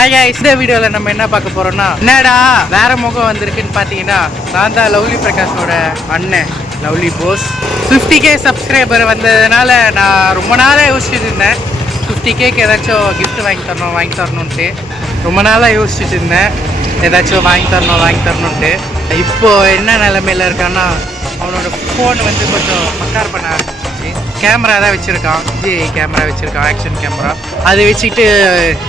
Hi guys, இந்த வீடியோல நம்ம என்ன பார்க்க போறோம்னா, என்னடா வேற முகம் வந்திருக்குன்னு பாத்தீங்கன்னா, நான் தான் லவ்லி பிரகாஷோட அண்ணன் லவ்லி போஸ். 50k சப்ஸ்கிரைபர் வந்ததுனால நான் ரொம்ப நாளா யோசிச்சுட்டு இருந்தேன் 50kக்கு ஏதாச்சும் கிஃப்ட் வாங்கி தரணும்ட்டு ரொம்ப நாளாக யோசிச்சுட்டு இருந்தேன். ஏதாச்சும் வாங்கி தரணும்ட்டு இப்போ என்ன நிலைமையில இருக்கான்னா, அவனோட ஃபோன் வந்து கொஞ்சம் மக்கார் பண்ண ஆரம்பிச்சிச்சு. கேமரா தான் வச்சுருக்கான், கேமரா வச்சுருக்கான், ஆக்ஷன் கேமரா. அதை வச்சுட்டு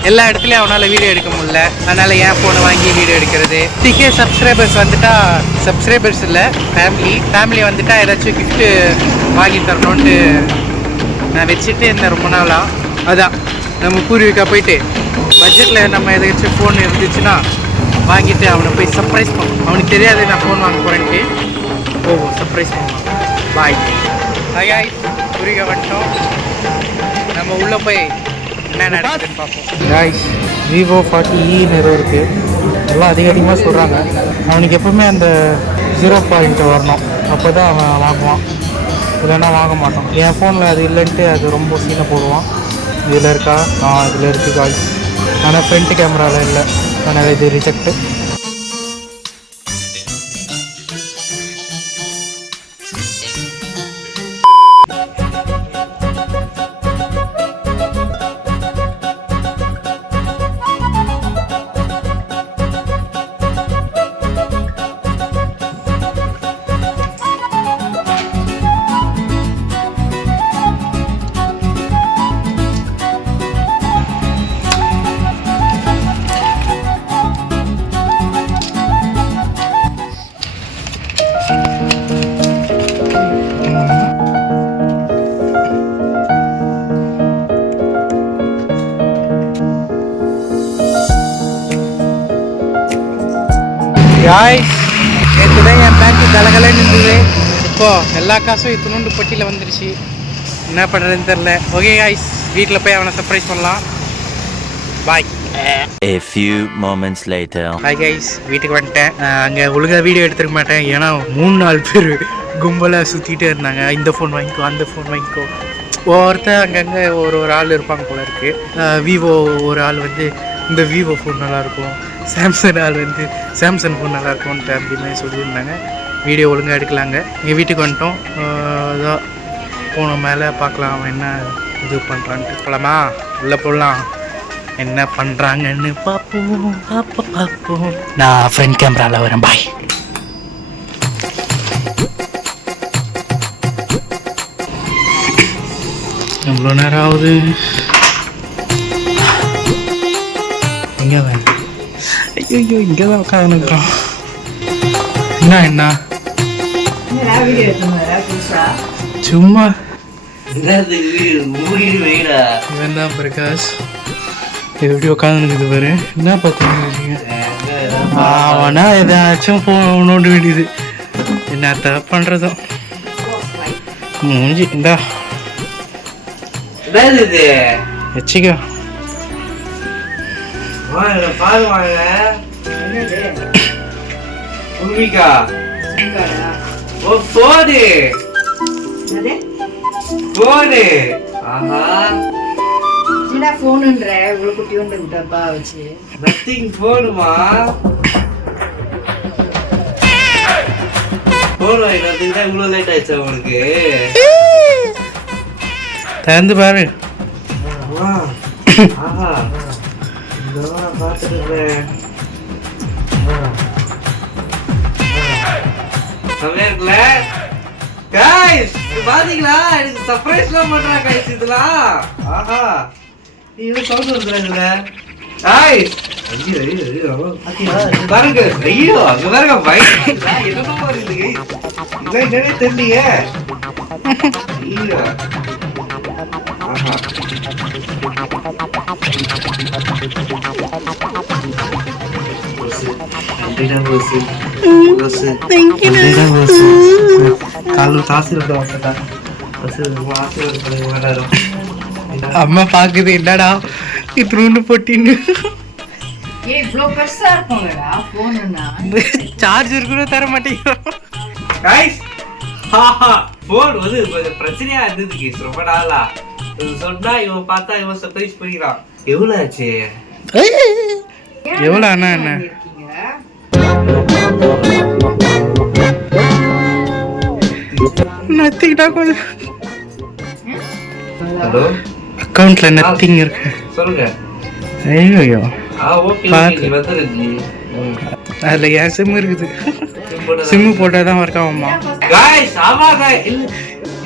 எல்லா இடத்துலையும் அவனால் வீடியோ எடுக்க முடியல. அதனால் என் ஃபோனை வாங்கி வீடியோ எடுக்கிறது. 50k சப்ஸ்கிரைபர்ஸ் வந்துட்டா, சப்ஸ்கிரைபர்ஸ் இல்லை ஃபேமிலி வந்துட்டா ஏதாச்சும் கிஃப்ட்டு வாங்கி தரணுன்ட்டு நான் வச்சுட்டு இருந்தேன் ரொம்ப நாளாக. அதான் நம்ம பூர்விகா போயிட்டு பட்ஜெட்டில் நம்ம ஏதாச்சும் ஃபோன் இருந்துச்சுன்னா வாங்கிட்டு அவனை போய் சர்ப்ரைஸ் பண்ணுவோம். அவனுக்கு தெரியாது நான் ஃபோன் வாங்க போகிறேன்ட்டு. போவோம், சர்ப்ரைஸ் பண்ணுவோம். பாய். ஹாய், பூர்விகா வந்துட்டோம். நம்ம உள்ளே போய் என்ன நடக்குதுன்னு பார்ப்போம். காய்ஸ், விவோ 40E நிறைய இருக்குது. எல்லாம் அதிகமாக சொல்கிறாங்க. அவனுக்கு எப்பவுமே அந்த 0 வரணும், அப்போ தான் அவன் வாங்குவான். இல்லைன்னா வாங்க மாட்டான். என் ஃபோனில் அது இல்லைன்ட்டு அது ரொம்ப சீனை போடுவான். இதில் இருக்கா? இதில் இருக்குது காய்ஸ். ஆனால் ஃப்ரண்ட் கேமராவில் இல்லை, அதனால் இது ரிஜெக்ட்டு. காய்ஸ், நேற்று தான் என் பேங்க்கு கலகலன்னு இருந்தது. இப்போது எல்லா காசும் இத்தினோண்டு பட்டியில் வந்துடுச்சு. என்ன பண்ணுறதுன்னு தெரில. ஓகே காய்ஸ், வீட்டில் போய் அவனை சர்ப்ரைஸ் பண்ணலாம். பாய். A few moments later. Hi guys, வீட்டுக்கு வந்துட்டேன். அங்கே ஒழுங்காக வீடியோ எடுத்துருக்க மாட்டேன், ஏன்னா 3-4 பேர் கும்பலாக சுற்றிட்டே இருந்தாங்க. இந்த ஃபோன் வாங்கிக்கோ, அந்த ஃபோன் வாங்கிக்கோ. ஒவ்வொருத்தர் அங்கங்கே ஒரு ஆள் இருப்பாங்க போல இருக்குது. விவோ ஒரு ஆள் வந்து இந்த விவோ ஃபோன் நல்லாயிருக்கும், சாம்சங் ஆள் வந்து சாம்சங் ஃபோன் நல்லாயிருக்கும்ன்ட்டு அப்படின்னு சொல்லியிருந்தாங்க. வீடியோ ஒழுங்காக எடுக்கலாங்க. எங்கள் வீட்டுக்கு வந்துட்டோம். அதான் போன மேலே பார்க்கலாம் அவன் என்ன இது பண்ணுறான்ட்டு. போகலாமா? உள்ளே போடலாம். என்ன பண்ணுறாங்கன்னு பார்ப்போம். நான் ஃப்ரண்ட் கேமராவில் வரேன். பாய். எவ்வளோ நேரம் ஆகுது? எங்கே தான்? ஐயோ, இங்கே தான் உட்காந்துருக்கான். என்ன சும்மா இவன் தான் பிரகாஷ். எப்படி உட்காந்துருக்குது பாரு. என்ன பார்த்துருக்கீங்க? அவனா ஏதாச்சும் ஃபோன் நோண்ட வேண்டியது. என்னத்த பண்ணுறதும் மூஞ்சி. இந்தா வச்சுக்கோ. போனுன்ற இவ்வளவு குட்டி ஒன்று விட்டப்பா வச்சு நத்திங் போனுமா? போன் வாங்கினதுக்கு தான் இவ்வளோ லேட் ஆயிடுச்சா உனக்கு? திறந்து பாரு. ஆஹா, பார்த்துருக்கேன். செம்மையா இருக்குல்ல गाइस? பாத்தீங்களா? எனக்கு சர்ப்ரைஸ்லாம் பண்றா गाइस இதெல்லாம். ஆஹா, இது சவுண்ட் வருதுல. गाइस, ஐயோ பாருங்க. ஐயோ, அங்க பாருங்க பைக். என்னமா வருது गाइस? இதெல்லாம் என்னன்னே தெரியலையே. ஐயோ, ஆஹா. அம்மா பாக்குது, என்னடா இத்தினு பொட்டின்னு. சார்ஜர் கூட தர மாட்டேங்கிறோம். போன் வந்து கொஞ்சம் பிரச்சனையா இருந்தது கேஸ் ரொம்ப நாளா. சொன்னா இவன் பார்த்தா இவன் சர்ப்ரைஸ் பண்ணிக்கிறான். எவ்வளவு ஆச்சு? எவ்வளோ அண்ணா என்ன நத்திக்கிட்டா கொஞ்சம் ஹலோ அக்கௌண்ட்ல நத்திங் இருக்கு. சொல்லுங்க. ஐயோ ஓகே பாத்து. நீ வந்துருச்சு. அதுல என் சிம் இருக்குது. சிம்மு போட்டால் தான் ஒர்க் ஆகுமா? गाइस ஆமா गाइस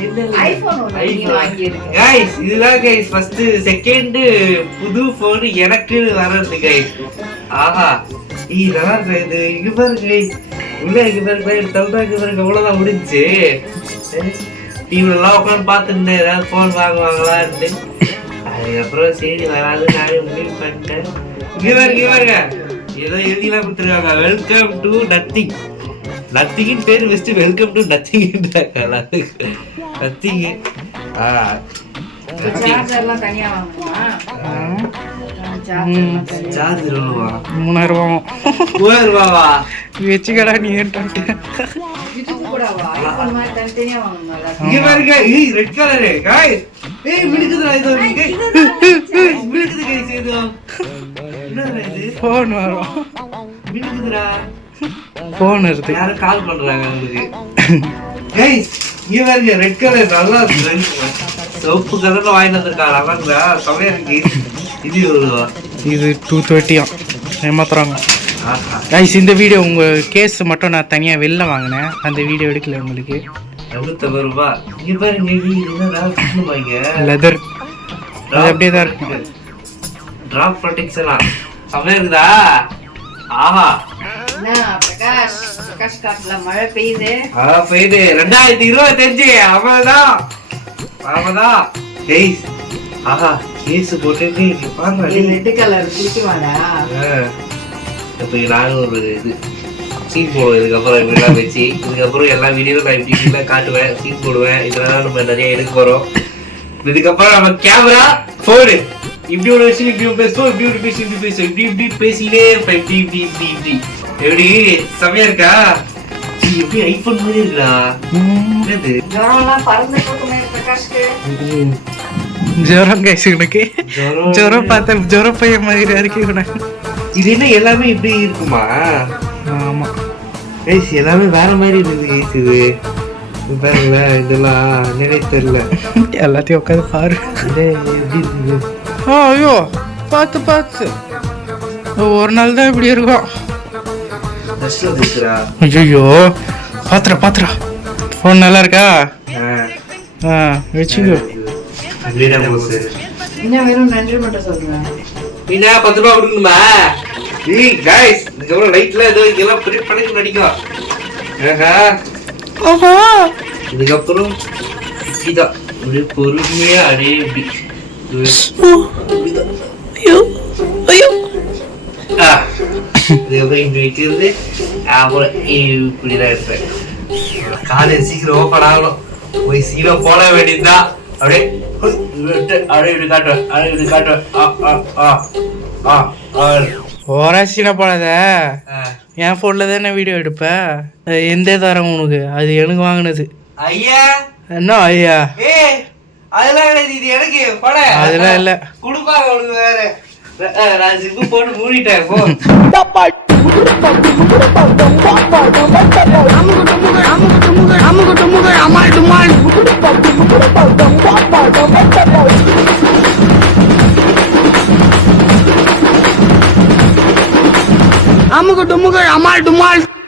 இல்ல ஐபோன் ஒன்று நீங்க வாங்கியிருக்கீங்க. गाइस இதுதான் गाइस ஃபர்ஸ்ட் செகண்ட் புது போன் எனக்கு வரது गाइस. ஆஹா நல்லா இருக்கு இது. இங்க பாரு गाइस உள்ள இங்க பாரு गाइस தவுதாக்கு பாருங்க அவ்வளவுதான் முடிஞ்சு. டிவிலாம் உட்காந்து பார்த்துருந்தேன் ஏதாவது போன் வாங்குவாங்களான்னு. அதுக்கப்புறம் சரி வராது நானே முடிவு பண்ணிட்டேன். இங்க பாருங்க ஏதோ எழுதிலாம் கொடுத்துருக்காங்க வெல்கம் டு நத்திங். நத்திங்கின் பேர் வச்சுட்டு வெல்கம் டு நத்திங்ன்றாங்க. நத்திங் சார்ஜர்லாம் தனியா வாங்கணுமா? சார்ஜர்லாம் தனியா. சார்ஜர் எவ்வளோவா? 3000 ரூபாவா? வச்சுக்கடா நீ ஏன்ட்டு. இதுக்கு கூடவா? ஐபோன் மாதிரி தனித்தனியா வாங்கணும்ல? இங்க பாருங்க ரெட் கலரு गाइस. விழுக்குதுடா இது. விழுக்குது गाइस இது. என்னடா இது? ஃபோன் வரும். விழுக்குதுடா. ஃபோன் இருக்கு. யாரும் கால் பண்றாங்க உங்களுக்கு. गाइस இங்க பாருங்க ரெட் கலர் நல்லா இருக்கு. சிவப்பு கலர்ல வாங்கிட்டு வந்திருக்காங்க. அதான்டா சமையா இருக்கு. இது எவ்வளவா? இது 230 ஏமாத்துறாங்க. ஆஹா கைஸ் இந்த வீடியோ உங்கள் கேஸ் மட்டும் நான் தனியாக வெளில வாங்கினேன். அந்த வீடியோ எடுக்கல உங்களுக்கு. 250 ரூபாய். இங்க பாருங்க என்னடா வாங்க லெதர் அது அப்படியே தான் இருக்கும். டிராப் ப்ரொடெக்ஷனா சமையா இருக்குதா? ஆஹா என்ன பிரகாஷ் காட்டுல மழை பெய்யுது. போயிடு 2025 அவதான் டேய்ஸ். ஆஹா கேஸ் போட்டுட்டு இங்க பாருங்க. ரெட் கலர் பிடிக்குமாடா? இப்போ நானும் ஒரு இது சீன் போடுவேன். இதுக்கப்புறம் இப்படிலாம் வச்சு இதுக்கப்புறம் எல்லா வீடியோவும் நான் இப்படிலாம் காட்டுவேன், சீன் போடுவேன். இதெல்லாம் நம்ம நிறைய எடுக்க போறோம். இதுக்கப்புறம் நம்ம கேமரா போடு இப்படி ஒரு விஷயம் இப்படி பேசுவோம், இப்படி ஒரு பேசி இப்படி பேசுவோம், இப்படி பேசினே இருப்பேன். இப்படி எப்படி செமையா இருக்கா? எப்படி ஐபோன் மாதிரி இருக்கா? என்னது ஜுரம்லாம் பறந்து போட்டுமே பிரகாஷ்க்கு. ஜுரம் கைஸ் உனக்கு. ஜுரம் பார்த்தா ஜுரம் பையன் மாதிரி இருக்கு உனக்கு. இது என்ன எல்லாமே இப்படி இருக்குமா? ஆமா கைஸ் எல்லாமே வேற மாதிரி இருக்குது கைஸ். இது பாருங்கள இதெல்லாம் என்னன்னே தெரியல. எல்லாத்தையும் உட்காந்து பாரு. எப்படி இருக்குது? ஐயோ பார்த்து ஒரு நாள் தான் இப்படி இருக்கும். கஷ்டம் இருக்குடா. ஐயோ பாத்துறா ஃபோன் நல்லா இருக்கா? வச்சுக்கோ. இன்னும் வெறும் நன்றி மட்டும் சொல்றேன். என்ன 10 ரூபாய் கொடுக்கணுமா? கைஸ் இதுக்கப்புறம் லைட்ல ஏதோ இதெல்லாம் பிரிண்ட் பண்ணி நடிக்கும். இதுக்கப்புறம் இதான் ஒரு பொறுமையா அடே இப்படி இதுக்கப்புறம் இங்க வைக்கிறது. அப்புறம் இப்படிதான் இருப்பேன். காலையில் சீக்கிரம் ஓப்பன் ஆகணும். போய் சீக்கிரம் போட வேண்டியதுதான். அப்படியே இப்படி காட்டுவேன். ஓராசினா போடாத. என் ஃபோனில் தானே வீடியோ எடுப்ப. எந்த தரம் உனக்கு? அது எனக்கு வாங்கினது. ஐயா என்ன ஐயா? அதெல்லாம் கிடையாது. இது எனக்கு போட அதெல்லாம் இல்லை. கொடுப்பாங்க உனக்கு வேற. நான் ஜிப்பு போட்டு மூடிட்டேன். போ அமுக டுமுக அமால் டுமால்.